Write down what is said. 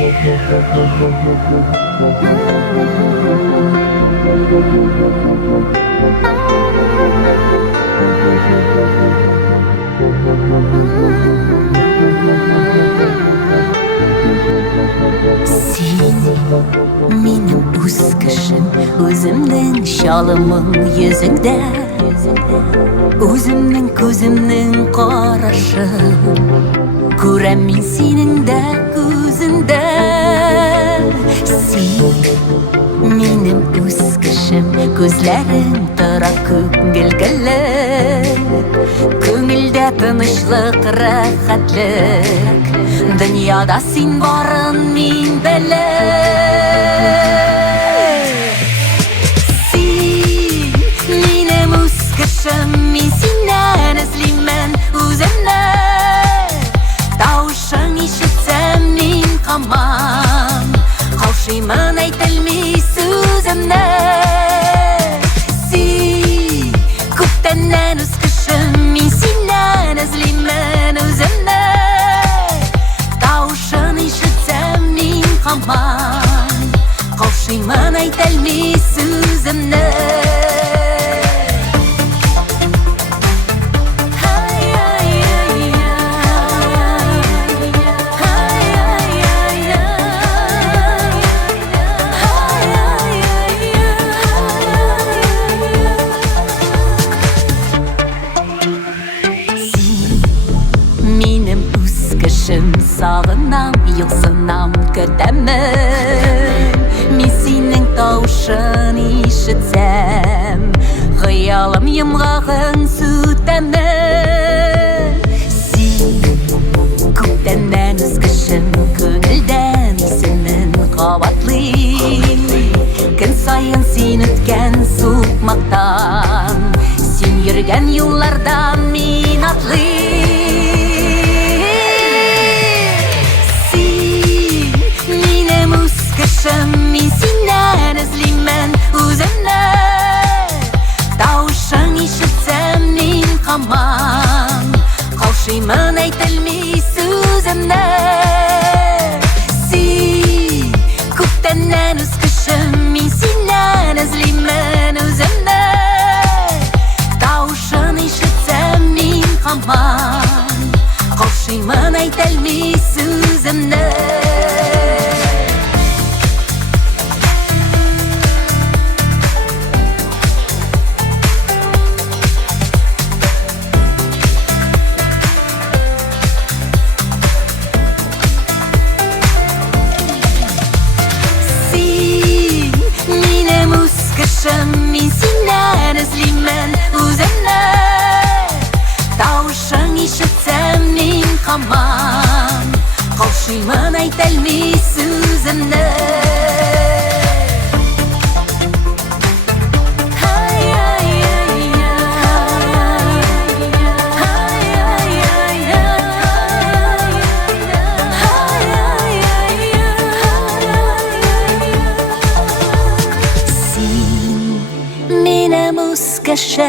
Benim uzkışım, özümnün şalımın yüzünde, özümnün közümnün qaraşı, көрем мен сенің де көзіңді. Сен менің өзгішім, көзлерің тұра көңілгілі, көңілде тынышлық, рахатлық, дүнияда сен барын мен білем. Сен менің өзгішім, мен сенен іздеймін өзімді. Дауышың ишітсем мен қамам, қаушаймын айтылмай сөзімді. Сен көптеннен өзгішім, мен сенен іздеймін өзімді. Дауышың ишітсем мен қамам, қаушаймын айтылмай сөзімді. Сағынам, йоқсынам, күтемін. Мен сенің дауышын ишітсем, қиялым емғағын сүтемін. Сен көптеннен өзгішім, көңілден есімін қабатлым. Күн сайын сен өткен соқмақтан, сен жүрген юллардан мен атлым. Мен сенен іздеймін өзімді. Дауышың ишітсем мен қамам, қаушаймын айтылмай сөзімді. Сен көптеннен өзгішім, мен сенен іздеймін өзімді. Дауышың ишітсем мен қамам, қаушаймын айтылмай сөзімді. Мен сенен іздеймін өзімді. Дауышың ишітсем мен қамам, қаушаймын айтылмай сөзімді. Özgüşüm.